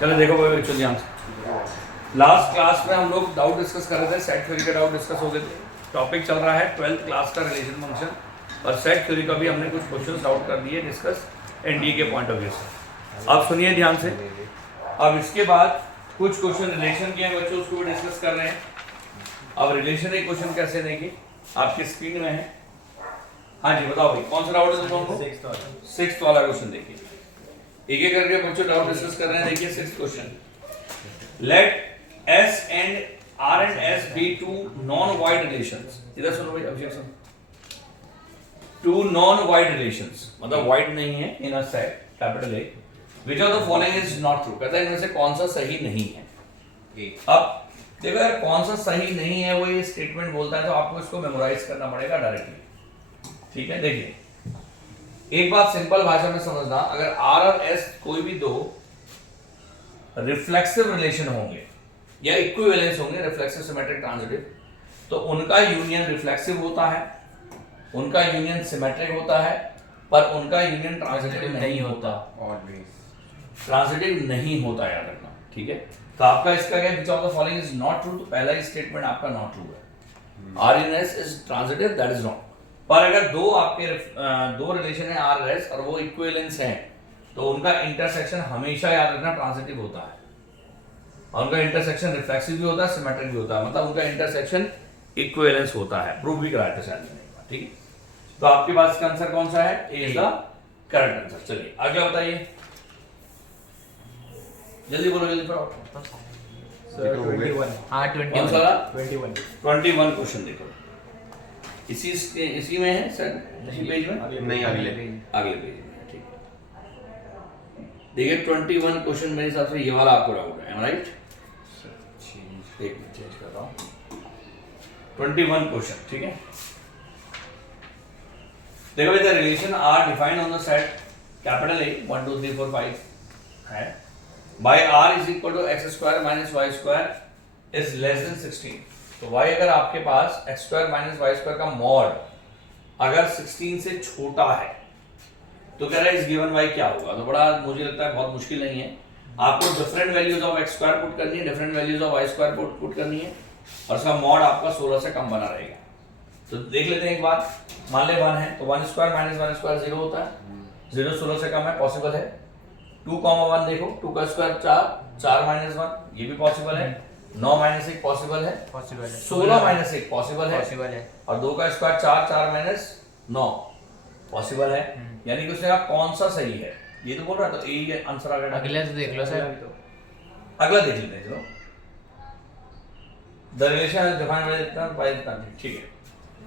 चलो देखो भाई बच्चों ध्यान से, लास्ट क्लास में हम लोग डाउट डिस्कस कर रहे थे, सेट थ्योरी का डाउट डिस्कस हो गए थे। टॉपिक चल रहा है 12th क्लास का रिलेशन फंक्शन और सेट थ्योरी का भी हमने कुछ क्वेश्चंस आउट कर दिए डिस्कस एनडीए के पॉइंट ऑफ व्यू से। अब सुनिए ध्यान से, अब इसके बाद कुछ क्वेश्चन रिलेशन के हैं बच्चों, उसको भी डिस्कस कर रहे हैं। अब रिलेशन के क्वेश्चन कैसे देंगे आपकी स्क्रीन में है। हाँ जी बताओ भाई कौन सा डाउट है तुम लोगों? सिक्स्थ वाला क्वेश्चन देखिए, एक एक करके बच्चों डाउट डिस्कस कर रहे हैं। देखिए sixth question, let S and R and S be two non-void relations। इधर सुनो भाई, अभिषेक सुनो, two non-void relations मतलब void नहीं है in a set capital A, which of the following is not true। कहता है इनमें से कौन सा सही नहीं है। अब देखो यार कौन सा सही नहीं है, वो ये स्टेटमेंट बोलता है तो आपको इसको मेमोराइज करना पड़ेगा डायरेक्टली, ठीक है। देखिए एक बात सिंपल भाषा में समझना, अगर R और S कोई भी दो रिफ्लेक्सिव रिलेशन होंगे या इक्विवेलेंस होंगे, रिफ्लेक्सिव सिमेट्रिक ट्रांजिटिव, तो उनका यूनियन रिफ्लेक्सिव होता है, उनका यूनियन सिमेट्रिक होता है, पर उनका यूनियन ट्रांजिटिव नहीं होता, ट्रांजिटिव नहीं होता, याद रखना, ठीक है। तो आपका इसका क्या, विच of the following is not true, तो पहला ही स्टेटमेंट आपका नॉट ट्रू है। R in S is transitive, that is wrong. पर अगर दो आपके दो रिलेशन है R और S और वो इक्विवेलेंस हैं, तो उनका इंटरसेक्शन हमेशा याद रखना ट्रांजिटिव होता है, और उनका इंटरसेक्शन रिफ्लेक्सिव भी होता है, सिमेट्रिक भी होता है, मतलब उनका इंटरसेक्शन इक्विवेलेंस होता है। प्रूव भी कराया था शायद मैंने, ठीक है। तो आपके पास इसका आंसर कौन सा है? ए इज द करेक्ट आंसर। चलिए आगे बताइए, जल्दी बोलो, जल्दी फटाफट। 21 हाँ 21 क्वेश्चन देखो, इसी में है सर, इसी पेज में नहीं, अगले पेज में, ठीक है। देखिए 21 क्वेश्चन मेरे हिसाब से ये वाला आपको डाउट है, राइट? एक मिनट चेंज कर रहा हूँ। 21 क्वेश्चन, ठीक है। देखो the relation R defined on the set capital A 1 2 3 4 5 है, by R is equal to x square minus y square is less than 16। तो y अगर आपके पास x square minus y square का मॉड अगर 16 से छोटा है, तो कह रहा है इस गिवन y क्या होगा। तो बड़ा मुझे लगता है बहुत मुश्किल नहीं है, आपको different values of x square put करनी है, different values of y square put करनी है, और उसका मॉड आपका 16 से कम बना रहेगा। तो देख लेते हैं एक बात, मान ले 1 है तो 1 स्क्वायर माइनस 1 स्क्वायर 0 होता है, 0 16 से कम है, पॉसिबल है। 2 1 देखो, 2 का स्क्वायर 4, 4 माइनस 1 ये भी पॉसिबल है, 9 माइनस 1 पॉसिबल है, 16 माइनस 1 पॉसिबल है, और 2 का स्क्वायर 4, 4 माइनस 9 पॉसिबल है। यानी कि उसने कहा कौन सा सही है, ये तो बोल रहा है, तो यही आंसर आ गया। अगले तो देख लो सर, अगला देख लेते हैं, चलो। The relation is defined by इतना, ठीक है।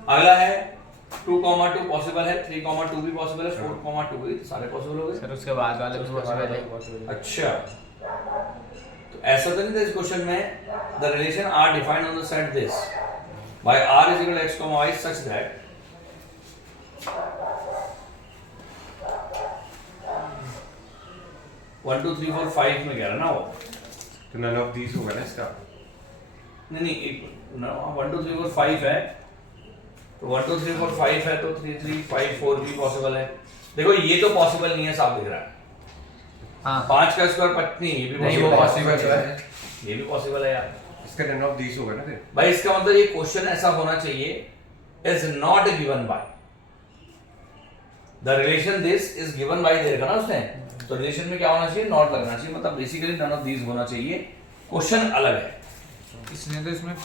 अगला है 2 2 पॉसिबल है, 3 2 भी पॉसिबल है, 4 2 भी, सारे पॉसिबल हो गए सर उसके बाद वाले भी पॉसिबल है। अच्छा, तो ऐसा तो नहीं था इस क्वेश्चन में, the relation R defined on the set this by r is equal to x y such that 1 2 3 4 5 में कह रहा ना वो, तो none of these होगा ना इसका। नहीं एक 1 2 3 4 5 है, तो 1 2 3 4 5 है, तो 3 3 5 4 भी पॉसिबल है। देखो ये तो पॉसिबल नहीं है, साफ दिख रहा है। हाँ 5 का स्क्वायर 25, ये भी नहीं, वो पॉसिबल possible है, ये भी पॉसिबल है यार। इसका none of these होगा ना फिर। भाई इसका मतलब ये क्वेश्चन ऐसा होना चाहिए, is not given by the relation this is given by दे रखा ना उसने, तो रिलेशन में क्या होना चाहिए, नॉट लगना चाहिए, मतलब बेसिकली नन ऑफ दीज होना चाहिए। क्वेश्चन अलग है, इसने तो इसमें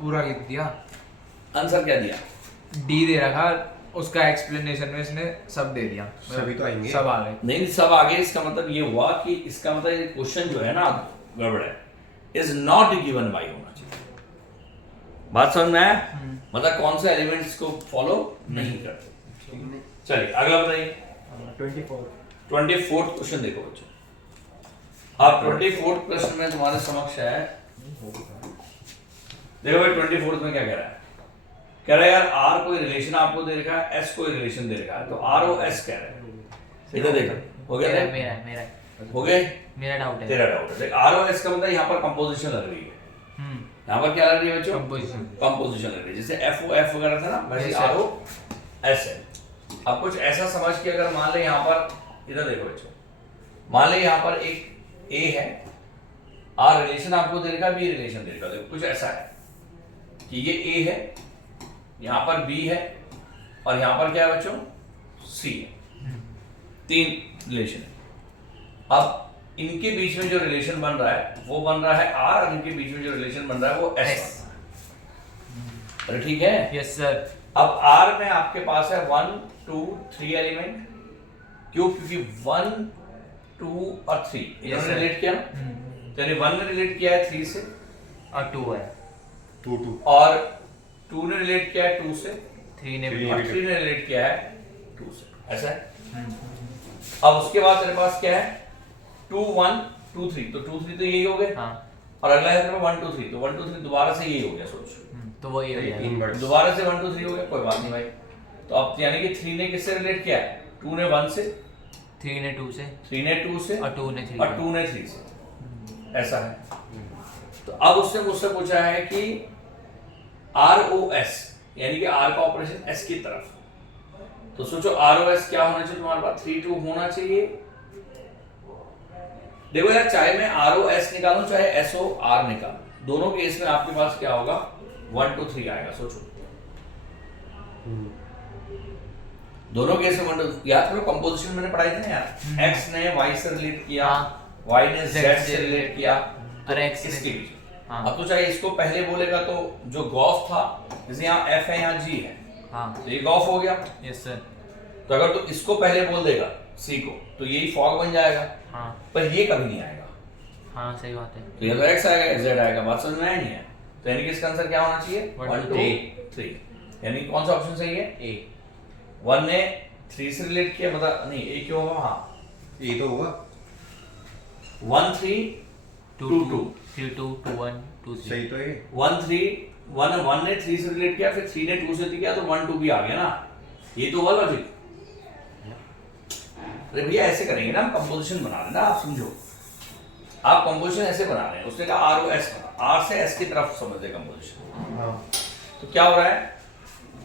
पूरा लिख दिया, आंसर क्या दिया, डी दे रखा, उसका एक्सप्लेनेशन में इसने सब दे दिया, सभी तो आएंगे। सब आ गए। नहीं सब आगे। इसका मतलब ये हुआ कि इसका मतलब ये क्वेश्चन जो है ना गड़बड़ है, इज नॉट गिवन बाय होना चाहिए। बात समझ में आया, मतलब कौन से एलिमेंट्स को फॉलो नहीं करते। चलिए अगला बताइए, 24th क्वेश्चन देखो बच्चों। अब 24th प्रश्न में तुम्हारे समक्ष है, देखो भाई 24th में क्या कह रहा है, कह रहा है यार R कोई रिलेशन आपको दे रखा है, S कोई रिलेशन दे रखा है, तो R और S कह रहा है। इधर देखो, हो गया, मेरा हो गए, मेरा डाउट है, तेरा डाउट है। देख R और S का मतलब यहाँ पर कंपोजिशन लग रही है, यहाँ पर क्या लग रही है बच्चों, कंपोजिशन लग रही है। जैसे F वगैरह था ना, वैसे R O S है। अब कुछ ऐसा समझ के अगर मान ले यहाँ पर, इधर देखो बच्चों, मान ले यहाँ पर एक A है आर रिलेशन आपको दे देगा, बी रिलेशन दे देगा। देखो कुछ ऐसा है कि ये ए है, यहाँ पर बी है और यहाँ पर क्या है बच्चों, सी है। 3 रिलेशन है। अब इनके बीच में जो रिलेशन बन रहा है वो बन रहा है आर, और इनके बीच में जो रिलेशन बन रहा है वो एस। अरे ठीक है, यस सर। अब आर में आपके पास है 1 2 3 एलिमेंट। क्यों? क्योंकि 1 2 और 3 इन्होंने रिलेट किया ना, तो यानी 1 ने रिलेट किया है 3 से और 2 है, 2 2 और 2 ने रिलेट किया है 2 से, 3 ने भी। Three। और 3 ने रिलेट किया है 2 से। ऐसा है। अब उसके बाद तेरे पास क्या है, 2 1 2 3, तो 2 3 तो यही हो गए। हाँ, और अगला है तेरे पास 1 2 3, तो 1 2 3 दोबारा से यही हो गया। सोच, तो वही हो गया। 3 वर्ड्स। दोबारा से 1 2 3 हो गया, कोई बात नहीं भाई। तो अब यानी कि 3 ने किससे रिलेट किया है, 2 ने 1 से, 3 ने 2 से, 3 ने 2 से, और 2 ने 3 और 2 ने 3 से। ऐसा है। तो अब उसने मुझसे पूछा है कि ROS यानी कि R का ऑपरेशन S की तरफ, तो सोचो ROS क्या होना चाहिए तुम्हारे पास, 3 2 होना चाहिए। देखो यार, चाहे मैं ROS निकालूं चाहे SOR निकालूं, दोनों केस में आपके पास क्या होगा, 1 2 3 आएगा। सोचो दोनों केस में 1 2, याद करो कंपोजिशन मैंने पढ़ाई थी ना यार, X ने Y से रिलेट किया, Y ने Z से रिलेट किया, और X इसके ने। बीच। हाँ। अब तो चाहे इसको पहले बोलेगा तो जो गॉफ था, जैसे यहाँ F है यहाँ G है, हाँ, तो ये गॉफ हो गया। Yes sir. तो अगर तो इसको पहले बोल देगा C को, तो यही फॉग बन जाएगा, हाँ पर ये कभी नहीं आएगा। हाँ, सही बात है। तो ये तो X आएगा या Z आएगा, बात समझ में आया नहीं है। तो यानी कि इसका आंसर क्या होना चाहिए, 1 2 3। यानी कौन सा ऑप्शन सही है, ए। 1 ने 3 से रिलेट किया, मतलब नहीं A क्यों होगा, हाँ ये तो होगा 1 3 2 2 3 2 2 1 2 3। सही तो ये 1 3 1 ने 3 से रिलेट किया, फिर 3 ने 2 से किया, तो 1 2 भी आ गया ना, ये तो हुआ लॉजिक। अरे भैया ऐसे करेंगे ना, हम कंपोजिशन बना रहे हैं ना, आप समझो, आप कंपोजिशन ऐसे बना रहे हैं। उसने कहा ROS बना, R से S की तरफ समझ ले कंपोजिशन। हाँ तो क्या हो रहा है,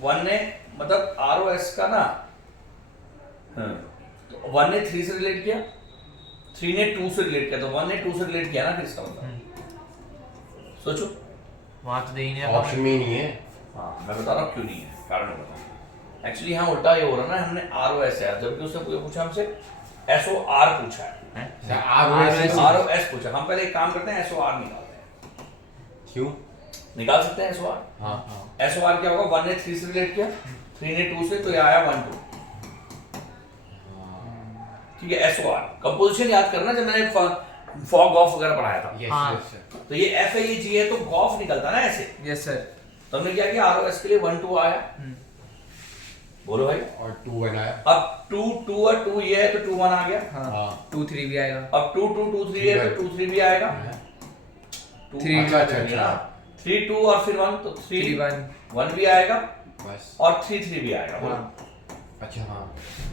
1 ने मतलब ROS का ना, तो 1 ने 3 से रिलेट किया, 3 ने 2 से रिलेट किया, तो 1 ने 2 से रिलेट किया ना, फिर इसका मतलब सोचो। वहाँ तो दे ही नहीं रहा। ऑप्शन में ही नहीं है। हाँ मैं बता रहा हूँ क्यों नहीं है, कारण बताऊँ। एक्चुअली यहाँ उल्टा ये हो रहा है ना, हमने ROS है, जबकि उसने पूछा हमसे SOR पूछा है, ROS पूछा। हम पहले एक काम करते हैं, SOR निकालते हैं। क्यों? निकाल सकते हैं SOR। हाँ SOR क्या होगा, 1 ने 3 से रिलेट किया, 3 ने 2 से, तो ये आया 1 2। ठीक है, SOR कंपोजिशन याद करना, जब मैंने फॉग ऑफ वगैरह पढ़ाया था। यस हाँ। यस तो ये F है, ये G है, तो गॉफ निकलता ना ऐसे। Yes sir. तो हमने क्या किया, ROS के लिए 1 2 आया। बोलो भाई। और 2 1 आया। अब 2 2 और 2 ये है, तो 2 1 आ गया। हाँ 2 3 भी आएगा। अब 2 2 2 3 है, तो 2 3 भी आएगा। 3 अच्छा अच्छा अच्छा 3 2 और फिर 1, तो 3 3 1। 1 भी आएगा, बस। और 3 3 भी आएगा। बोलो। अच्छा हाँ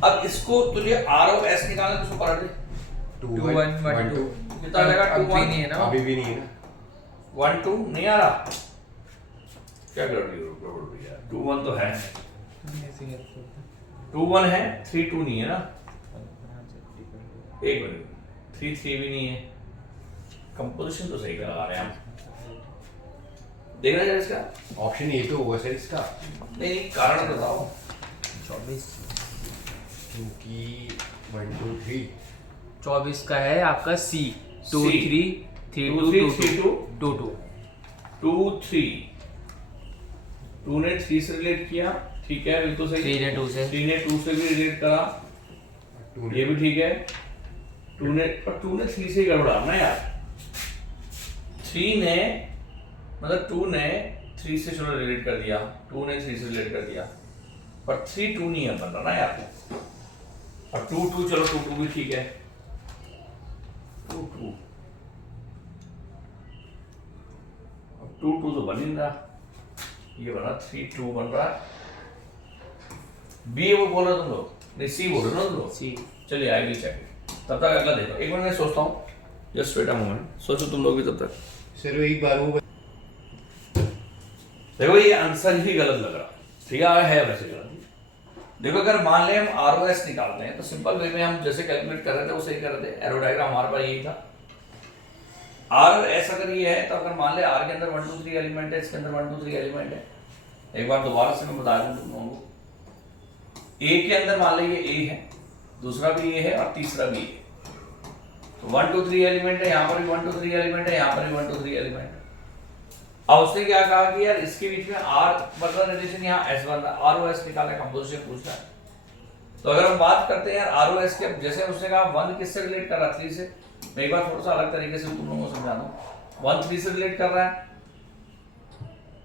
अब इसको तुझे ROS निकालना, तो उसको पढ़ दे। 2 2 1 1 2। कितना आ जाएगा, 2 अभी 1 नहीं है ना। अभी भी नहीं है ना। 1 2 नहीं आ रहा, क्या कर रही हो यार, 2 1 तो है, 2 1 है, 3 2 नहीं है ना, एक मिनट, 3 3 भी नहीं है। कंपोजिशन तो सही करा रहे हैं हम, देखना जरा इसका। ऑप्शन ए तो होगा सर इसका, नहीं नहीं, कारण बताओ। 24 क्योंकि 1 2 3 24 का है आपका C 2 C। 3 3 2 2 2 2 3 2 ने 3 से रिलेट किया, ठीक है, बिल्कुल सही। 3 ने 2 से। 3 ने 2 से भी रिलेट करा, 2 ये भी ठीक है। 2 ने 3 से ही गड़बड़ा ना यार। 3 ने मतलब 2 ने 3 से चलो रिलेट कर दिया, 2 ने 3 से रिलेट कर दिया, पर 3 2 नहीं है बन रहा ना यार। और 2 2 चलो 2 2 भी ठीक है, 2 2 अब 2 2 तो बन ही नहीं रहा, ये बना 3 2 बन रहा है। बी वो बोल रहे तुम लोग, नहीं C बोल रहे हो ना तुम लोग। C। चलिए आई विल चेक, तब तक अगला देखो। एक मिनट मैं सोचता हूँ, जस्ट वेट अ मोमेंट, सोचो तुम लोग भी तब तक। सर एक बार वो देखो ये आंसर ही गलत लग रहा, ठीक है वैसे गलत। देखो अगर मान लें हम ROS निकालते हैं, तो सिंपल वे में हम जैसे कैलकुलेट कर रहे थे वो सही कर रहे थे। एरो डायग्राम हमारे पास यही था, आर एस अगर ये है तो अगर मान ले आर के अंदर 1 2 3 एलिमेंट है, इसके अंदर 1 2 3 एलिमेंट है, एक बार दोबारा से मैं बता दूं तुम लोगों को, ए के अंदर मान ले ये ए है, दूसरा भी ए है और तीसरा भी ए है, तो 1 2 3 एलिमेंट है, यहाँ पर भी 1 2 3 एलिमेंट है, यहाँ पर भी 1 2 3 एलिमेंट है। अब उसने क्या कहा कि यार इसके बीच में आर मतलब रिलेशन यहाँ एस बन रहा है, आर ओ एस निकालना कंपोजिशन पूछ रहा है। तो अगर हम बात करते हैं यार आर ओ एस के, जैसे उसने कहा 1 किससे रिलेट कर रहा है 3 से, मैं एक बार थोड़ा सा अलग तरीके से तुम लोगों को समझा दूं। 1 3 से रिलेट कर रहा है,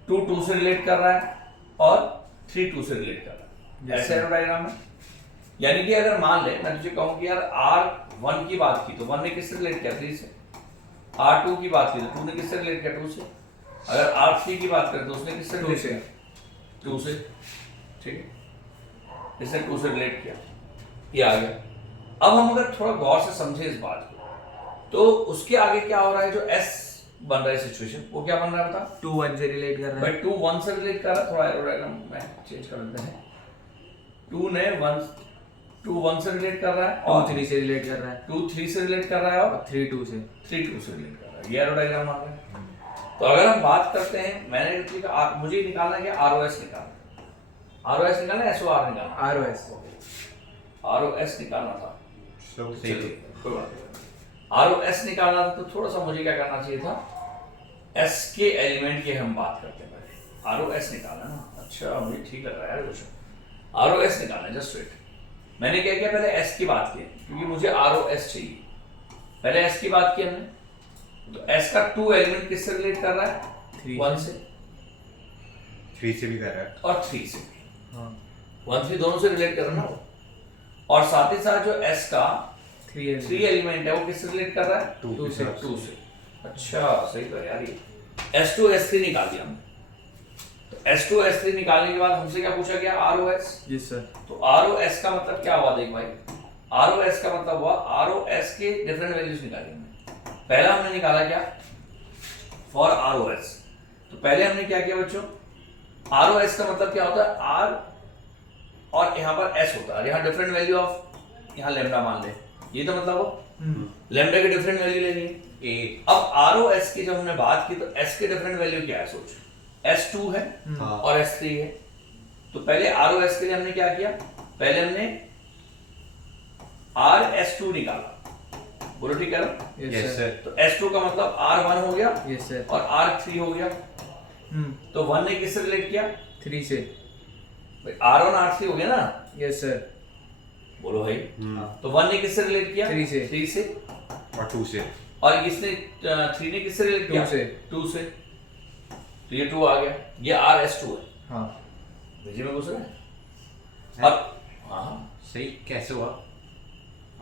2 2 से रिलेट कर रहा है और 3 2 से रिलेट कर रहा है, ऐसे है डायग्राम में। यानी कि अगर मान ले मैं तुझे कहूं कि यार R1 की बात की तो 1 ने किससे रिलेट किया 3 से, R2 की बात की तो 2 ने किससे रिलेट किया 2 से, अगर R3 की बात करें तो उसने किससे रिलेट किया 2 से, ठीक है, इसने 2 से रिलेट किया, ये आ गया। अब हम अगर थोड़ा गौर से समझे इस बात को तो उसके आगे क्या हो रहा है, जो S बन रहा है सिचुएशन, वो क्या बन रहा है बता, 2 1 से रिलेट कर रहा है। भाई 2 1 से रिलेट कर रहा है, थोड़ा एरो डायग्राम में चेंज कर देते हैं। 2 1 से रिलेट कर रहा है 2 और 3 से रिलेट कर रहा है, 2 3 से रिलेट कर रहा है और 3 2 से 3 2 से रिलेट कर रहा है, ये एरो डायग्राम आ गया। तो अगर हम बात करते हैं, मैंने मुझे निकालना है आरओएस निकालना, आरओएस निकालना है एसओआर निकालना, आरओएस निकालना था, चलिए कोई बात नहीं, आरओएस निकालना था तो थोड़ा सा मुझे क्या करना चाहिए था, एस के एलिमेंट की हम बात करते हैं पहले, आरओएस निकालना ना, अच्छा मुझे ठीक लग रहा है क्वेश्चन, आरओएस निकालना है जस्ट वेट। मैंने क्या किया, पहले एस की बात की क्योंकि मुझे आरओएस चाहिए, पहले एस की बात की हमने, तो एस का 2 एलिमेंट किससे रिलेट कर रहा है 1 से, 3 से भी कर रहा है और 3 से, 1 3 दोनों से रिलेट कर रहा है ना वो, और साथ ही साथ जो एस का 3 एलिमेंट है वो किससे रिलेट कर रहा है 2 2 से। अच्छा सही तो यार, ये S2 S3 निकाल दिया हमने, तो S2 S3 निकालने के बाद हमसे क्या पूछा गया ROS, यस सर। तो ROS का मतलब क्या हुआ, देख भाई ROS का मतलब हुआ ROS के डिफरेंट वैल्यूज निकाली हमने। पहला हमने निकाला क्या, फॉर ROS, तो पहले हमने क्या किया बच्चों, ROS का मतलब क्या होता है R और यहाँ पर S होता है, यहाँ डिफरेंट वैल्यू ऑफ, यहाँ लैम्डा मान ले, ये तो मतलब वो लैम्डा की डिफरेंट वैल्यू लेनी है। अब ROS की जब हमने बात की तो S के डिफरेंट वैल्यू क्या है, सोच, S2 है और S3 है, तो पहले ROS के लिए हमने क्या किया, पहले हमने RS2 निकाला, बोलो ठीक है ना, यस सर। तो S2 का मतलब R1 हो गया यस सर। और R3 हो गया, तो 1 ने किससे रिलेट किया 3 से। भाई R1 R3 हो गया ना, यस सर। बोलो भाई, तो 1 ने किससे रिलेट किया 3 से। 3 से, और 2 से, और इसने 3 ने किससे रिलेट किया 2 से, तो ये 2 आ गया, ये RS2 है, हाँ भेजे में घुस रहे हैं। अब हाँ सही कैसे हुआ,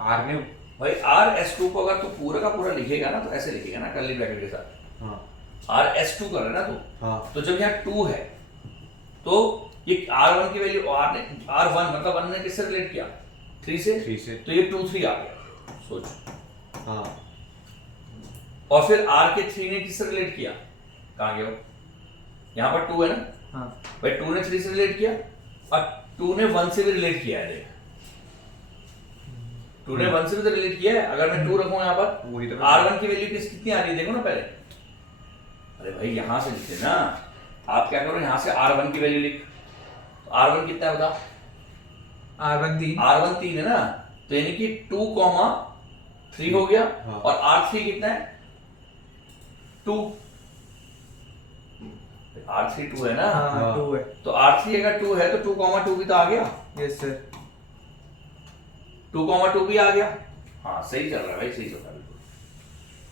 आर में भाई RS2 को अगर तू पूरा का पूरा लिखेगा ना तो ऐसे लिखेगा ना, कर्ली ब्रैकेट के साथ, हाँ RS2 कर रहा है ना तू, हाँ तो जब यहाँ 2 है तो ये R1 की वैल्यू R1 मतलब 1 ने किससे रिलेट किया 3 से, 3 से, तो ये 2 3 आ गया, सोच, हाँ और फिर R के 3 ने किससे रिलेट किया, कहाँ गया वो, यहाँ पर 2 है ना, हाँ भाई 2 ने 3 से रिलेट किया और 2 ने 1 से भी रिलेट किया है, देख 2 ने 1 से भी तो रिलेट किया है। अगर मैं 2 रखूं यहाँ पर, वही तो R1 की वैल्यू कितनी आ रही है देखो ना पहले, अरे भाई यहाँ से लिखते ना, आप क्या करो यहाँ से R1 की वैल्यू लिख, तो R1 कितना है बता, R1 3 है ना, तो यानी कि 2, 3 हो गया, हाँ। और R3 कितना है 2, R3 2 है ना, हाँ 2 है। तो R3 अगर 2 है तो 2, 2 भी तो आ गया, यस सर। 2, 2 भी आ गया, हाँ सही चल रहा है भाई, सही चल रहा है बिल्कुल।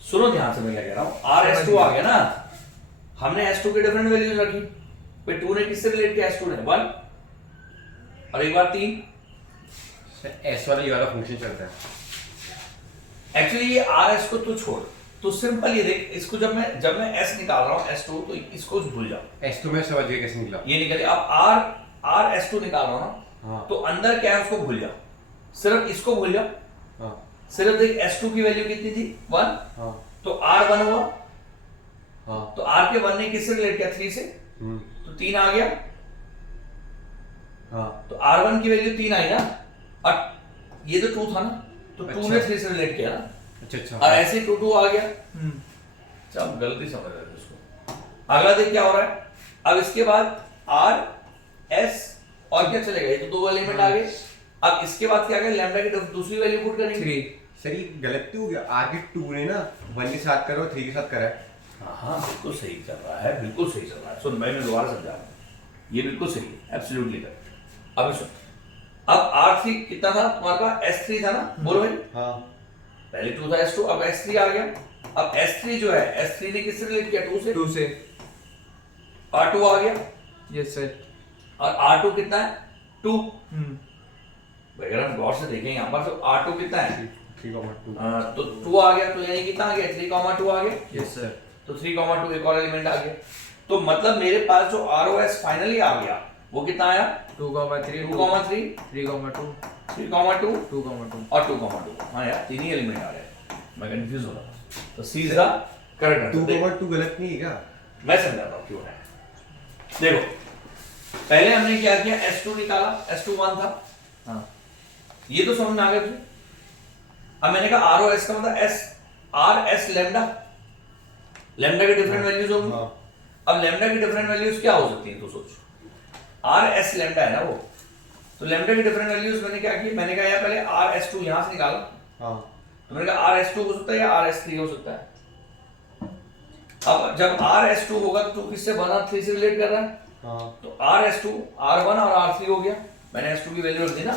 सुनो ध्यान से मैं क्या कह रहा हूँ, RS2 आ गया ना, हमने S2 के डिफरेंट वैल्यूज रखी, भाई 2 ने किससे रिलेट किया, S2 ने 1 और एक बार 3, एस वाला ये वाला फंक्शन चलता है, एक्चुअली ये RS को तू छोड़, तो सिंपल ये देख, इसको जब मैं S निकाल रहा हूँ S2, तो इसको भूल जाओ, S2 में समझ गए कैसे निकला, ये निकले, अब RS2 निकाल रहा हूँ ना, हाँ तो अंदर क्या है उसको भूल जाओ, सिर्फ इसको भूल जाओ, हाँ सिर्फ देख S2 की वैल्यू कितनी थी 1, हाँ तो R1 हुआ, हाँ तो R के 1 ने किससे रिलेट किया 3 से, तो 3 आ गया, हाँ तो R1 की वैल्यू 3 आई ना, और ये तो 2 था ना, तो 2 ने अच्छा। 3 से रिलेट किया ना, अच्छा अच्छा, और ऐसे 2 2 आ गया, अच्छा आप गलती समझ रहे थे इसको। अगला देख क्या हो रहा है, अब इसके बाद आर एस और क्या चलेगा, ये तो दो एलिमेंट आ गए। अब इसके बाद क्या करें, लैम्डा की दूसरी वैल्यू पुट करेंगे 3। सर ये गलत क्यों हो गया? आर के 2 ने ना 1 के साथ करो 3 के साथ करा है। हाँ बिल्कुल सही चल रहा है, बिल्कुल सही चल रहा है। सुन भाई मैं दोबारा समझा रहा हूँ, ये बिल्कुल सही है, एब्सोल्युटली करेक्ट। अब सुन, अब R3 कितना था तुम्हारे पास, S3 था ना, बोलो भाई। हाँ पहले 2 था S2, अब S3 आ गया। अब S3 जो है, S3 ने किससे रिलेट किया, 2 से। 2 से। R2 आ गया, यस सर। और R2 कितना है, 2। हम्म। अगर हम गौर से देखें यहाँ पर तो R2 कितना है, 3,2 तो 2 आ गया, तो यानी कितना आ गया, 3,2 आ गया। Yes sir. तो 3,2 एक और एलिमेंट आ गया। तो मतलब मेरे पास जो ROS फाइनली आ गया वो कितना आया, 2,3 2,3 3,2 3,2 2,2 और 2,2। हाँ यार तीन ही एलिमेंट आ रहे हैं, मैं कंफ्यूज हो रहा था। तो सी इज द करेक्ट आंसर। 2,2 गलत नहीं है क्या? मैं समझाता हूँ क्यों है। देखो पहले हमने क्या किया, S2 निकाला, S2 1 था। हाँ। ये तो समझ में आ गया तुझे। अब मैंने कहा ROS का मतलब S RS लैम्डा, लैम्डा की डिफरेंट वैल्यूज होंगी। हाँ। अब लैम्डा की डिफरेंट वैल्यूज क्या हो सकती हैं, तो सोच। RS लैम्डा है ना वो, तो लैम्डा की डिफरेंट वैल्यूज मैंने क्या की, मैंने कहा यार पहले RS2 यहां से निकालो। हाँ तो मैंने कहा RS2 हो सकता है या RS3 हो सकता है। अब जब RS2 होगा तो 2 किससे बना, 3 से रिलेट कर रहा है। हाँ तो RS2 R1 और R3 हो गया, मैंने S2 की वैल्यू रख दी ना।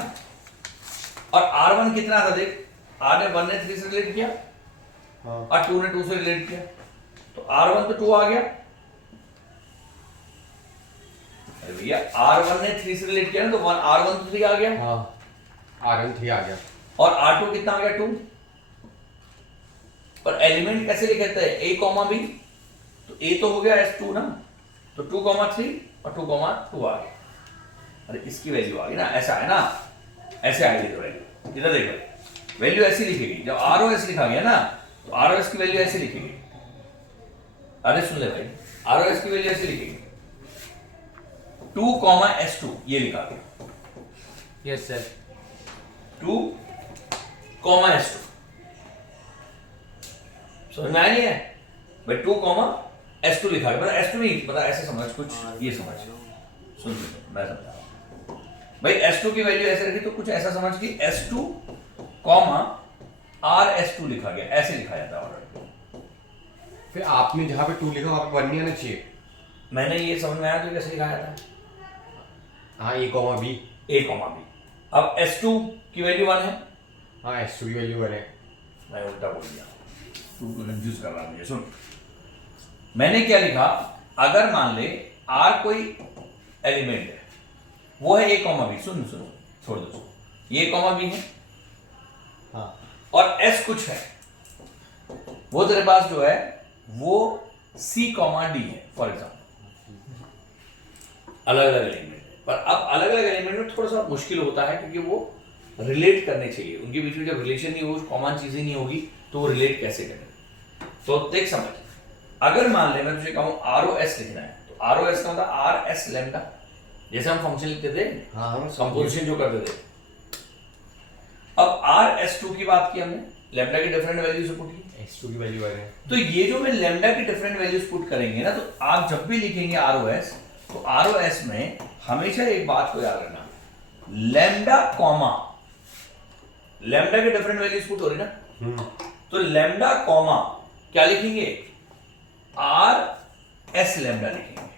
और R1 कितना था देख, R ने 1 ने 3 से रिलेट किया हाँ और 2 ने 2 से रिलेट किया, तो R1 तो 2 आ गया। अरे भैया R1 ने 3 से रिलेट किया ना, तो R1 तो 3 आ गया। हाँ R1 3 आ गया। और R2 कितना आ गया, 2। और एलिमेंट कैसे लिखते हैं, A, B, तो A तो हो गया S2 ना, तो 2, 3 और 2, 2 आ गया। अरे इसकी वैल्यू आ गई ना, ऐसा है ना, ऐसे आएगी तो वैल्यू। इधर देखो वैल्यू ऐसी लिखेगी, जब ROS लिखा गया ना तो ROS की वैल्यू ऐसे लिखेगी। अरे सुन ले भाई, ROS की वैल्यू ऐसे लिखेगी 2, S2 ये लिखा गया, यस सर। 2, S2। समझ में आया नहीं है भाई, 2, S2 लिखा गया, मतलब S2 नहीं पता, ऐसे समझ कुछ, ये समझ सुन मैं समझा रहा हूं भाई। S2 की वैल्यू ऐसे रखी तो कुछ ऐसा समझ कि S2, RS2 लिखा गया, ऐसे लिखा जाता है ऑर्डर। फिर आपने जहाँ पे 2 लिखा वहाँ पे 1 नहीं आना चाहिए। मैंने ये समझ में आया तो कैसे लिखा जाता है, हाँ A, B। A, B। अब S2 की वैल्यू 1 है, हाँ S2 की वैल्यू 1 है। मैं उल्टा बोल दिया, तू कंफ्यूज कर रहा है मुझे। सुन मैंने क्या लिखा, अगर मान ले R कोई एलिमेंट है, वो है A, B। सुन सुन छोड़ दो, ये A, B है। हाँ और S कुछ है, वो तेरे पास जो है वो C, D है फॉर एग्जाम्पल। अलग अलग एलिमेंट है, पर अब अलग अलग एलिमेंट में थोड़ा सा मुश्किल होता है क्योंकि वो रिलेट करने चाहिए, उनके बीच में जब रिलेशन नहीं होगी, कॉमन चीजें नहीं होगी, तो वो रिलेट कैसे करेंगे। तो देख समझ, अगर मान ले मैं तुझे कहूं ROS लिखना है, तो ROS का मतलब RS लैम्डा, जैसे हम फंक्शन लिखते थे, हाँ कंपोजिशन जो करते थे। अब RS2 की बात की हमने, लैम्डा की डिफरेंट वैल्यूज पुट की, S2 की वैल्यू 1 है। तो ये जो मैं लैम्डा की डिफरेंट वैल्यूज पुट करेंगे ना, तो आप जब भी लिखेंगे ROS, तो ROS में हमेशा एक बात को याद रखना, लैम्डा की डिफरेंट वैल्यूज पुट हो रही ना, तो लैम्डा कॉमा क्या लिखेंगे, RS लैम्डा लिखेंगे,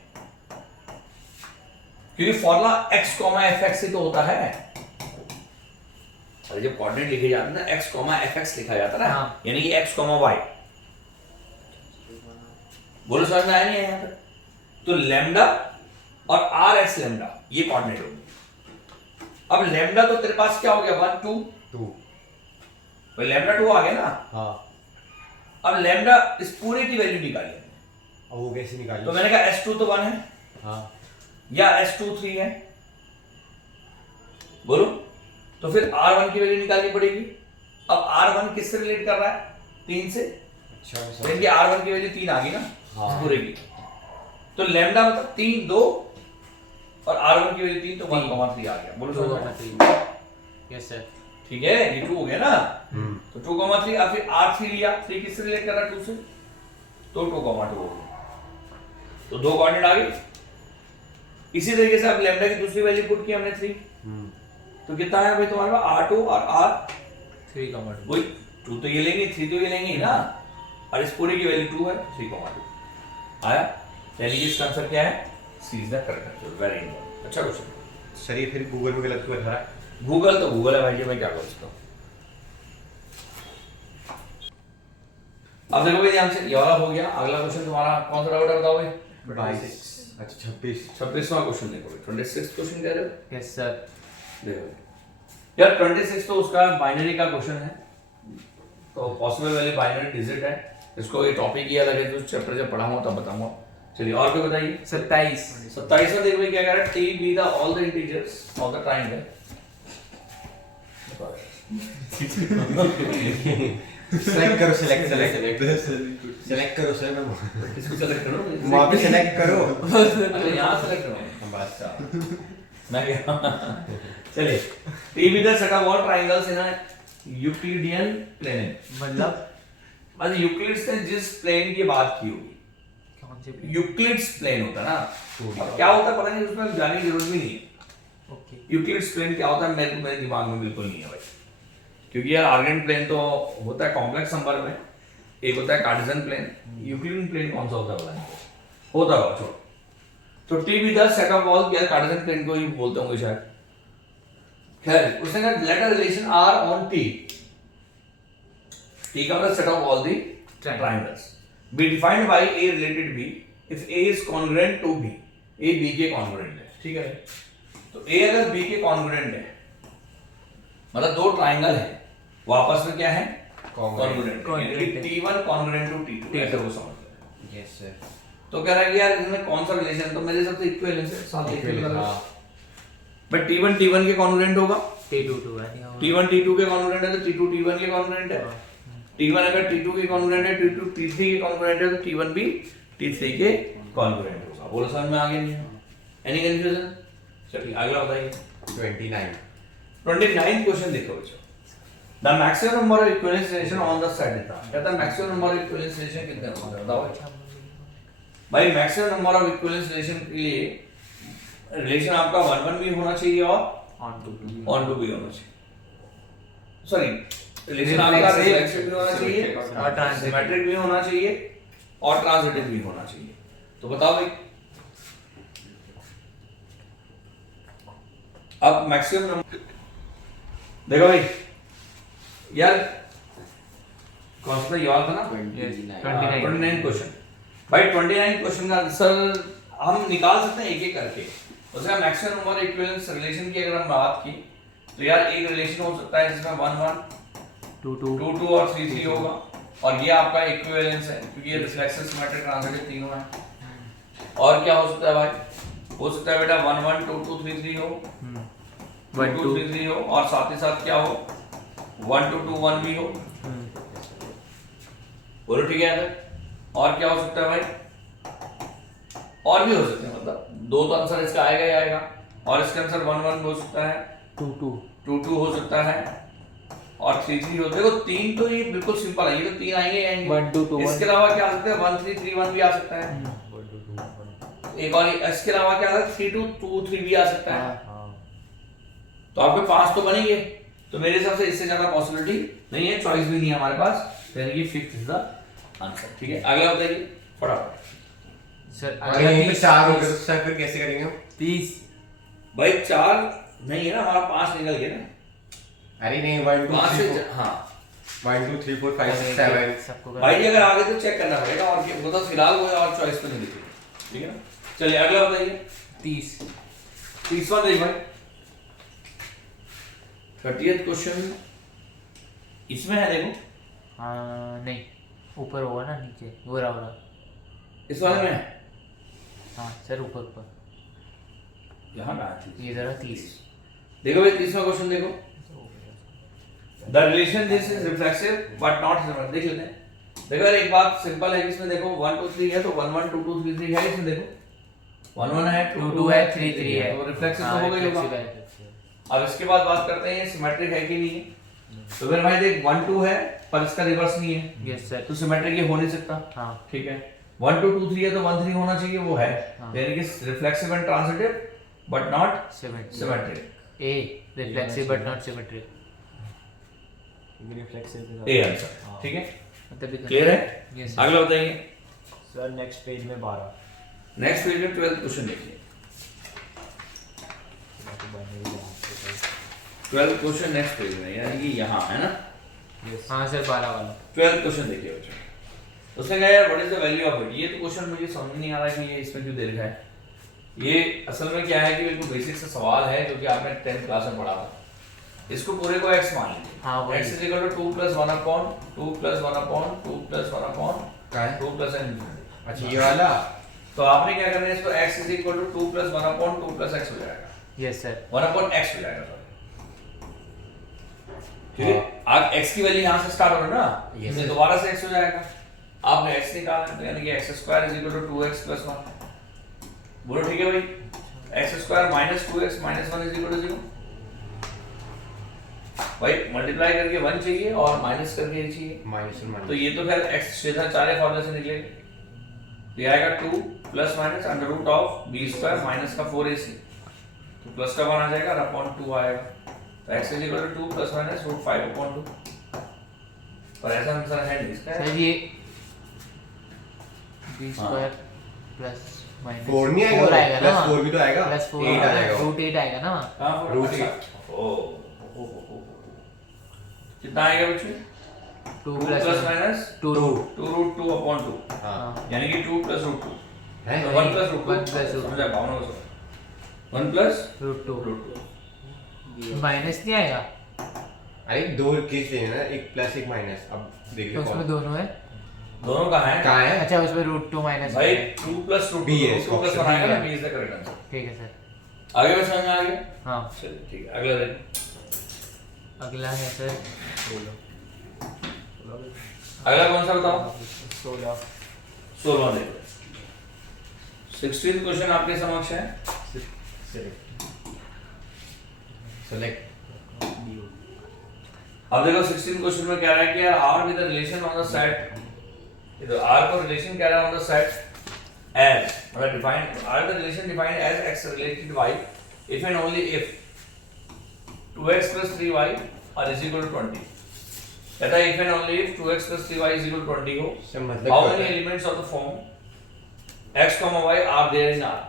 क्योंकि फॉर्मूला x, fx से तो होता है। अरे जब कोऑर्डिनेट लिखे जाते हैं ना, x, fx लिखा जाता है ना, हाँ। यानी कि x, y। बोलो समझ में आया नहीं है यहाँ पर? तो लैम्डा और RS लैम्डा ये कोऑर्डिनेट होंगे। अब लैम्डा तो तेरे पास क्या हो गया, 1, 2, भाई लैम्डा 2 आ गया ना। हाँ अब लैम्डा इस पूरे की वैल्यू निकाली, अब वो कैसे निकाली? तो मैंने कहा S2 तो 1 है, हाँ या S2 3 है, बोलो। तो फिर R1 की वैल्यू निकालनी पड़ेगी। अब R1 किससे रिलेट कर रहा है, 3 से, अच्छा यानी कि R1 की वैल्यू 3 आ गई ना, हाँ। पूरे की। तो लैम्डा मतलब 3, 2 और R1 की वैल्यू 3, तो 1,3 आ गया। बोलो 2,3 यस सर। ठीक है, ये 2 हो गया ना, तो 2,3। अब फिर R3 लिया, 3 किससे रिलेट कर रहा है, 2 से, तो 2, 2 हो गया। तो 2 कोऑर्डिनेट आ गई। इसी तरीके से अब लैम्डा की दूसरी वैल्यू पुट की हमने 3, तो कितना है भाई तुम्हारे पास R2 और R 3,2 वही 2 तो ये लेंगे, 3 तो ये लेंगे ना, और इस पूरे की वैल्यू 2 है, 3, 2 आया। यानी कि इसका आंसर क्या है? C is the correct answer. Very important, अच्छा क्वेश्चन। सर ये फिर गूगल में गलत क्यों बता रहा है? गूगल तो गूगल है भाई जी, मैं क्या कर सकता हूँ। अब देखो भाई ध्यान से, ये वाला हो गया। अगला क्वेश्चन तुम्हारा कौन सा डाउट है बताओ भाई? 22 अच्छा 26 26वां क्वेश्चन देखो भाई, 26 क्वेश्चन कह रहे हो? Yes sir. देखो यार 26 तो उसका बाइनरी का क्वेश्चन है, तो पॉसिबल वैल्यू बाइनरी डिजिट है। इसको ये टॉपिक ही अलग है, जो चैप्टर जब पढ़ाऊंगा तब बताऊंगा। चलिए और कोई बताइए। 27 27वां देखो भाई क्या कह रहा है? T be the all the integers of the triangle. Select करो सेलेक्ट करो सर। मैं किसको सेलेक्ट करूं? वहां पे सेलेक्ट करो। अच्छा यहां सेलेक्ट करूं? बस मैं क्या? चलिए, T be the set of all triangles in a Euclidean plane. मतलब आज यूक्लिड्स ने जिस प्लेन की बात की होगी, कौन से यूक्लिड्स प्लेन होता है ना, अब क्या होता है पता नहीं, उसमें जाने की जरूरत भी नहीं है। ओके यूक्लिड्स प्लेन क्या होता है मेरे दिमाग में बिल्कुल नहीं है भाई, क्योंकि यार आर्गेंट प्लेन तो होता है कॉम्प्लेक्स नंबर में, एक होता है कार्टेशियन प्लेन। यूक्लिडियन प्लेन कौन सा होता है पता नहीं, होता होगा छोड़। तो T be the set of all, क्या कार्टेशियन प्लेन को ही बोलते होंगे शायद। खैर उसने कहा let a relation R on T, T का मतलब set of all the triangles be defined by a related b if a is congruent to b, a b के congruent है, ठीक है। तो a अगर b के congruent है, मतलब दो ट्राइंगल है वो आपस में क्या है? congruent है। t1 congruent to t2 ऐसे वो समझ लो। Yes sir. तो कह रहा है कि यार इनमें कौन सा रिलेशन, तो मेरे हिसाब से इक्विवेलेंस है, साथ इक्विवेलेंस है। बट t1 t1 के congruent होगा, T2 है t1 t2 के congruent है, तो t2 t1 के congruent है। T1 अगर T2 के कॉन्ग्रुएंट है, T2 T3 के कॉन्ग्रुएंट है, तो T1 भी T3 के कॉन्ग्रुएंट होगा। बोलो समझ में आ गया नहीं? Any confusion? चलिए अगला बताइए। 29 क्वेश्चन देखो बच्चों। The maximum number of equivalence relation on the set देता है। कहता है maximum number of equivalence relation कितने होंगे बताओ भाई। Maximum number of equivalence relation के लिए रिलेशन आपका 1 1 भी होना चाहिए और ऑन टू भी होना चाहिए। सॉरी, रिलेशन आपका रिफ्लेक्सिव भी होना चाहिए और सिमेट्रिक भी होना चाहिए और ट्रांजिटिव भी होना चाहिए। तो बताओ भाई, अब मैक्सिमम नंबर देखो भाई यार, कौन सा याद था ना? 29 क्वेश्चन भाई। 29 क्वेश्चन का आंसर हम निकाल सकते हैं एक एक करके। उसका मैक्सिमम नंबर इक्विवेलेंस रिलेशन की अगर हम बात की, तो यार एक रिलेशन हो सकता है जिसमें 1 1 2 2 और 3 3 होगा, और ये आपका इक्विवेलेंस है क्योंकि ये रिफ्लेक्सिव सिमेट्रिक ट्रांजिटिव तीनों है। और क्या हो सकता है भाई? हो सकता है बेटा 1 1 2 2 3 3 हो, 1 2 3 3 हो, और साथ ही साथ क्या हो 1 2 2 1 भी हो। बोलो ठीक है। और क्या हो सकता है भाई? और भी हो सकते हैं, मतलब दो तो आंसर इसका आएगा ही आएगा, और इसका आंसर 1 1 हो सकता है, 2 2 हो सकता है, और 3 3 हो। देखो 3 तो ये बिल्कुल सिंपल है, ये तो 3 आएंगे 1 2 2 इसके अलावा क्या आ सकता है? 1 3 3 1 भी आ सकता है। एक और इसके अलावा क्या आ सकता है? 3 2 2 3 भी आ सकता है। तो आपके 5 तो बनेंगे, तो मेरे हिसाब से इससे ज्यादा पॉसिबिलिटी नहीं है, चॉइस भी नहीं है हमारे पास, यानी कि 5th इज द आंसर। ठीक है, अगला बताइए फटाफट। सर अगर यहीं पे 4 हो गए तो सर फिर कैसे करेंगे? 30 भाई 4 नहीं है ना, हमारा 5 निकल गया ना। अरे नहीं 1 2 5 3 से 4 हाँ 1 2 3 4 5 6 7 सबको भाई जी, अगर आगे तो चेक करना पड़ेगा, और क्या मतलब फिलहाल कोई और चॉइस तो नहीं दिख रही। ठीक है ना, चलिए अगला बताइए। 30वां देखिए भाई, 30th क्वेश्चन इसमें है, देखो। नहीं ऊपर होगा ना, नीचे वो रहा इस वाले में हाँ सर ऊपर यहाँ कहाँ थी? ये जरा 30 देखो भाई 30वां क्वेश्चन देखो। The relation this is reflexive but not symmetric. देख लेते हैं। देखो यार एक बात सिंपल है कि इसमें देखो 1 2 3 है, तो 1 1 2 2 3 3 है इसमें। देखो 1 1 है, 2 2 है, 3 3 है, तो रिफ्लेक्सिव तो हो गई होगा। अब इसके बाद बात करते हैं ये सिमेट्रिक है कि नहीं है। तो फिर भाई देख 1 2 है पर इसका रिवर्स नहीं है, यस सर। तो सिमेट्रिक ये हो नहीं सकता। हाँ ठीक है, 1 2 2 3 है तो 1 3 होना चाहिए, वो है। हाँ। यानी कि reflexive and transitive but not symmetric. A reflexive but not symmetric. A answer. ठीक है, मतलब क्लियर है? यस अगला बताइए। सर नेक्स्ट पेज में 12। नेक्स्ट पेज में 12th क्वेश्चन देखिए। 12th क्वेश्चन नेक्स्ट पेज में, यानी कि यहाँ है ना। हाँ सर 12 वाला। 12th क्वेश्चन देखिए बच्चों। उसने कहा यार what is the value of it. ये तो क्वेश्चन मुझे समझ नहीं आ रहा कि ये इसमें क्यों दे रखा है। ये असल में क्या है कि बिल्कुल बेसिक सा सवाल है जो कि आपने 10th क्लास में पढ़ा था। इसको पूरे को x मान लीजिए। हाँ, वही। x is equal to 2 + 1 upon 2 + 1 upon 2 + 1 upon क्या है? 2 + n। अच्छा ये वाला। तो आपने क्या करना है, इसको x is equal to 2 + 1 upon 2 + x हो जाएगा। Yes sir. 1 अपॉन x हो जाएगा सर। ठीक है, आप x की वैल्यू यहाँ से स्टार्ट हो रहा है ना, Yes. ये दोबारा से x हो जाएगा। आपने x निकालना है तो यानी कि x² = 2x + 1। बोलो ठीक है भाई, x² - 2x - 1 = 0। भाई मल्टीप्लाई करके 1 चाहिए और माइनस करके ये चाहिए, माइनस और तो ये तो खैर x सीधा चारे फॉर्मूले से निकलेगा। ये आएगा 2 + माइनस √(b² - का 4ac, तो प्लस का 1 आ जाएगा और अपॉन 2 आएगा। तो x = 2 + माइनस √5/2। पर ऐसा आंसर है नहीं इसका। सर ये b² प्लस माइनस 4 नहीं आएगा, 4 आएगा प्लस ना, 4 भी तो आएगा, प्लस 4 8 आ जाएगा। √8 आएगा ना। कहां पर Root ओ कितना आएगा बच्चे? 2 2 + माइनस 2 2√2/2, हाँ यानी कि 2 + √2 है। तो 1 + √2 1 + √2 समझा भावना को समझ। 1 + √2 माइनस नहीं आएगा। अरे दो केस लेना ना, एक प्लस एक माइनस। अब देख तो लो उसमें कौन दोनों है। दोनों का है। कहाँ है? अच्छा उसमें √2 माइनस भाई 2 + √2 B है, 2 + 1 आएगा ना, B is the correct answer. ठीक है सर। आगे में समझ में आ गया? हाँ चलिए ठीक है, अगला देखिए। अगला है सर अगला कौन सा बताओ? 16। 16 देखो। 16th क्वेश्चन आपके समक्ष है। सेलेक्ट। अब देखो 16th क्वेश्चन में क्या रहा है कि यार r with the relation on the set, ये तो r को रिलेशन क्या रहा है ऑन द सेट as मतलब defined r the relation defined as x related y if and only if 2x + 3y are is equal to 20। कहता है if and only if 2x + 3y is equal to 20 हो, इसका मतलब how क्या many होता है? elements of the form x, y are there in R?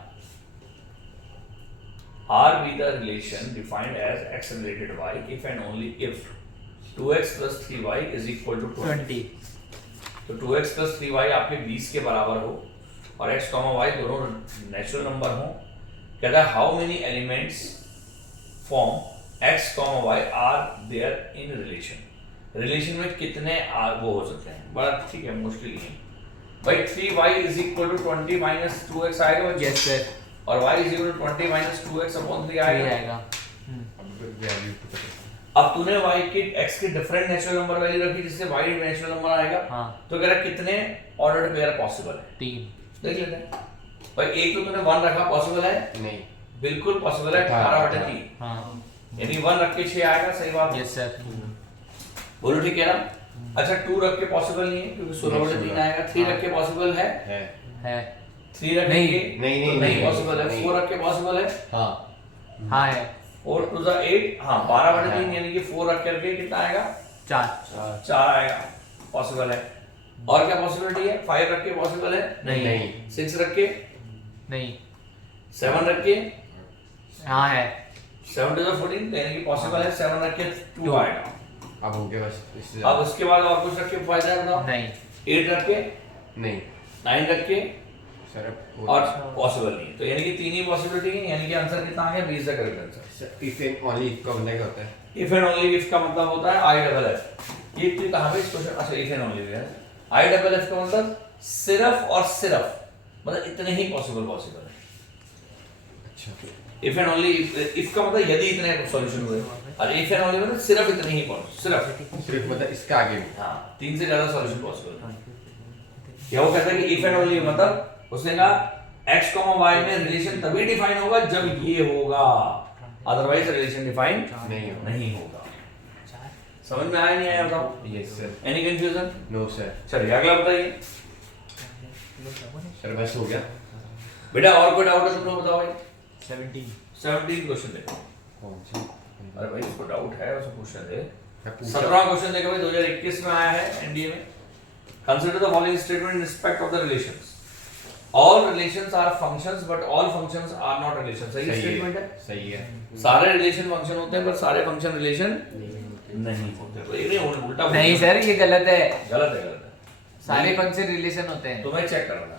R be the relation defined as x related y if and only if 2x + 3y is equal to 20। 20 तो 2x + 3y आपके 20 के बराबर हो और x, y दोनों natural number हो। कहता है how many elements form x, y are there in relation. Relation में कितने वो हो सकते हैं? बड़ा ठीक है, मुश्किल नहीं है भाई। 3y = 20 - 2x आएगा बच्चे? Yes sir. और y = 20 - 2x/3 आएगा। आएगा। वैल्यू तो पता है। अब तूने y की x की डिफरेंट नेचुरल नंबर वैल्यू रखी जिससे y नेचुरल नंबर आएगा। हाँ तो कह रहा है कितने ऑर्डर्ड पेयर पॉसिबल है? 3 देख लेते हैं भाई। एक तो तूने 1 रखा, पॉसिबल है? नहीं बिल्कुल पॉसिबल है। 18/3 हाँ यानी 1 रख के 6 आएगा। सही बात है, यस सर। बोलो ठीक है ना। अच्छा 2 रख के पॉसिबल नहीं है क्योंकि 16/3 आएगा। 3 रख के पॉसिबल है? है 3 रख नहीं, के नहीं, नहीं नहीं, पॉसिबल है। नहीं। 4 रख के पॉसिबल है? हाँ हाँ है 4 × 8 हाँ 12/3 यानी कि 4 रख करके कितना आएगा? 4 4 आएगा, पॉसिबल है। और क्या पॉसिबिलिटी है? 5 रख के पॉसिबल है? नहीं 6 रख के? नहीं 7 रख के? हाँ है 7 × 14 यानी कि पॉसिबल है। 7 रख के 2 आएगा। अब हो गया बस इससे अब उसके बाद और कुछ रख के फायदा है बताओ? नहीं 8 रख के? नहीं 9 रख के? सर अब और पॉसिबल नहीं। तो यानी कि 3 ही पॉसिबिलिटी है, यानी कि आंसर कितना आ गया? 20 का correct answer. If and only if का मतलब क्या होता है? इफ एंड ओनली इफ का मतलब होता है IFF। ये तो कहां पे इस क्वेश्चन? अच्छा इफ एंड ओनली है। IFF का मतलब सिर्फ और सिर्फ, मतलब इतने ही पॉसिबल है। अच्छा इफ एंड ओनली इफ का मतलब यदि इतने सॉल्यूशन हुए, और इफ एंड ओनली मतलब सिर्फ इतने ही पॉसिबल, सिर्फ मतलब इसका आगे भी। हाँ 3 से ज्यादा सॉल्यूशन पॉसिबल। क्या वो कहता है कि इफ एंड ओनली मतलब उसने कहा x, y में रिलेशन तभी डिफाइन होगा जब ये होगा, अदरवाइज रिलेशन डिफाइन नहीं होगा। नहीं होगा। समझ में आया नहीं आया बताओ? Yes sir. Any confusion? No sir. चलिए अगला बताइए। सर बस हो गया। बेटा और कोई डाउट है तुम लोग बताओ भाई। 17 क्वेश्चन देखो। कौन सी? अरे भाई इसको डाउट है उसको पूछने दे। मैं पूछा। 17वां क्वेश्चन देखो भाई 2021 में आया है एनडीए में। Consider the following statement in respect of the relations. All relations are functions but all functions are not relation. सही स्टेटमेंट है? सही है। सारे रिलेशन फंक्शन होते हैं पर सारे फंक्शन रिलेशन नहीं होते। तो ये नहीं उल्टा नहीं सर ये गलत है, गलत है। सारे फंक्शन रिलेशन होते हैं। तुम्हें चेक करना।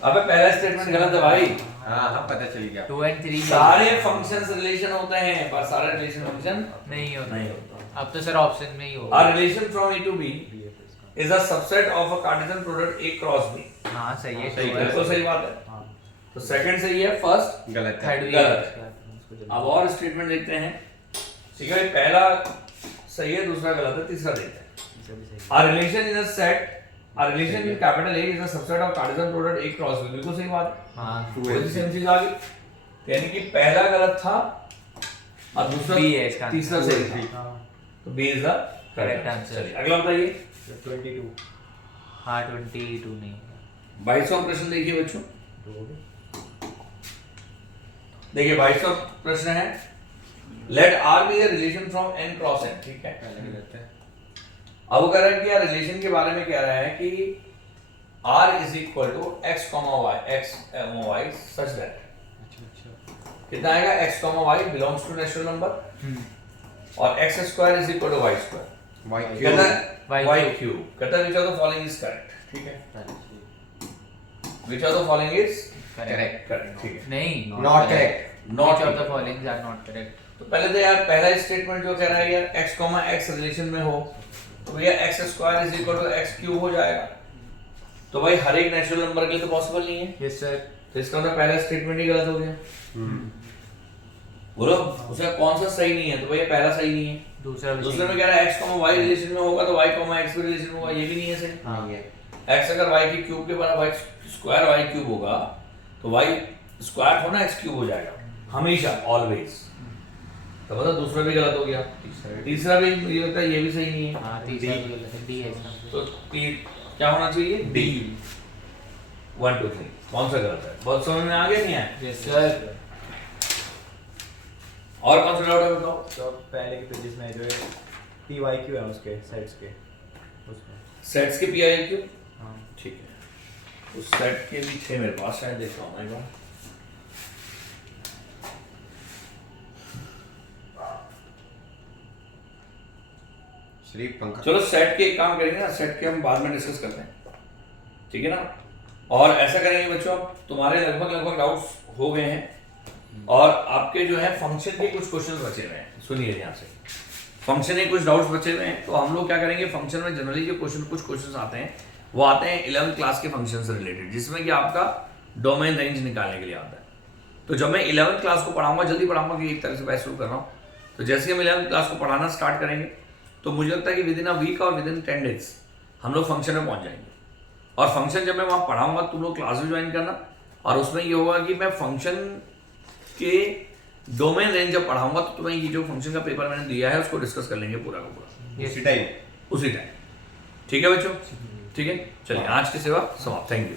अबे पहला स्टेटमेंट गलत है भाई। हाँ पता चल गया। 2 and 3 सारे फंक्शंस रिलेशन होते हैं पर सारे रिलेशन फंक्शन नहीं होते। नहीं होता। अब तो सर ऑप्शन में ही A होगा। relation from A to B is a subset of a Cartesian product A cross B। हाँ सही है, सही है। बिल्कुल सही बात है। तो सेकंड सही है, फर्स्ट गलत है। थर्ड भी गलत है। अब और स्टेटमेंट देखते हैं। ठीक है, पहला सही है, दूसरा गलत है, तीसरा देखते हैं। A relation in a set, a relation in capital A is a subset of Cartesian product A cross B। बिल्कुल सही बात है। हाँ वही सेम चीज आ गई। यानी कि पहला गलत था और दूसरा B है इसका तीसरा सही था। तो B is the Correct answer। चलिए अगला बताइए। 22 हाँ 22 नहीं 22वां प्रश्न देखिए बच्चों। देखिए 22वां प्रश्न है let R be a relation from N cross N. ठीक है, गलत है। अब वो कह रहा है कि यार रिलेशन के बारे में कह रहा है कि r is equal to x y such that कितना आएगा x y belongs to natural number और x square is equal to y square y कहता क्यूब। है y क्यूब कहता है which of the following is correct. ठीक है, which of the following is correct. Correct. ठीक है, नहीं not correct. Not of the following are not correct. तो पहले तो यार पहला स्टेटमेंट जो कह रहा है यार x x रिलेशन में हो तो भैया x square is equal to x cube हो जाएगा। तो भाई हर एक नेचुरल नंबर के लिए तो पॉसिबल नहीं है। Yes sir. तो इसका मतलब पहला स्टेटमेंट ही गलत हो गया। बोलो उसका कौन सा सही नहीं है? तो भैया पहला सही नहीं है। दूसरा दूसरे में कह रहा है x y रिलेशन में होगा तो y x भी रिलेशन में होगा, ये भी नहीं है सही। नहीं है। x अगर y के क्यूब के बराबर y स्क्वायर y क्यूब होगा तो y स्क्वायर थोड़ा x क्यूब हो जाएगा हमेशा ऑलवेज। तो मतलब दूसरा भी गलत हो गया। तीसरा भी मुझे लगता है ये भी सही नहीं है। हाँ तीसरा भी गलत है, D है इसका। तो क्या होना चाहिए? D। 1 2 3 कौन सा गलत है? बहुत समझ में आ गया नहीं आया? Yes sir. और कौन सा डाउट है बताओ? तो पहले के पेजेस में जो है PYQ है उसके सेट्स के उसमें। सेट्स के PIQ। हाँ ठीक है, उस सेट के भी थे मेरे पास, शायद देख रहा हूँ एक बार। श्री पंखा। चलो सेट के एक काम करेंगे ना, सेट के हम बाद में डिस्कस करते हैं, ठीक है ना। और ऐसा करेंगे बच्चों, अब तुम्हारे लगभग डाउट्स हो गए हैं और आपके जो है फंक्शन के कुछ क्वेश्चंस बचे हुए हैं। सुनिए यहाँ से, फंक्शन के कुछ डाउट्स बचे हुए हैं तो हम लोग क्या करेंगे, फंक्शन में जनरली जो कुछ क्वेश्चंस आते हैं वो आते हैं 11th क्लास के फंक्शन से रिलेटेड, जिसमें कि आपका डोमेन रेंज निकालने के लिए आता है। तो जब मैं 11th क्लास को पढ़ाऊंगा, जल्दी पढ़ाऊंगा कि एक तरह से बैच शुरू कर रहा हूँ, तो जैसे हम 11th क्लास को पढ़ाना स्टार्ट करेंगे तो मुझे लगता है कि विद इन अ वीक और विद इन 10 डेज हम लोग फंक्शन में पहुंच जाएंगे। और फंक्शन जब मैं वहाँ पढ़ाऊंगा तुम लोग क्लास भी ज्वाइन करना, और उसमें ये होगा कि मैं फंक्शन के डोमेन रेंज जब पढ़ाऊंगा तो तुम्हें ये जो फंक्शन का पेपर मैंने दिया है उसको डिस्कस कर लेंगे पूरा का पूरा उसी टाइम। उसी टाइम। ठीक है बच्चों, ठीक है, चलिए आज की सेवा समाप्त। Thank you.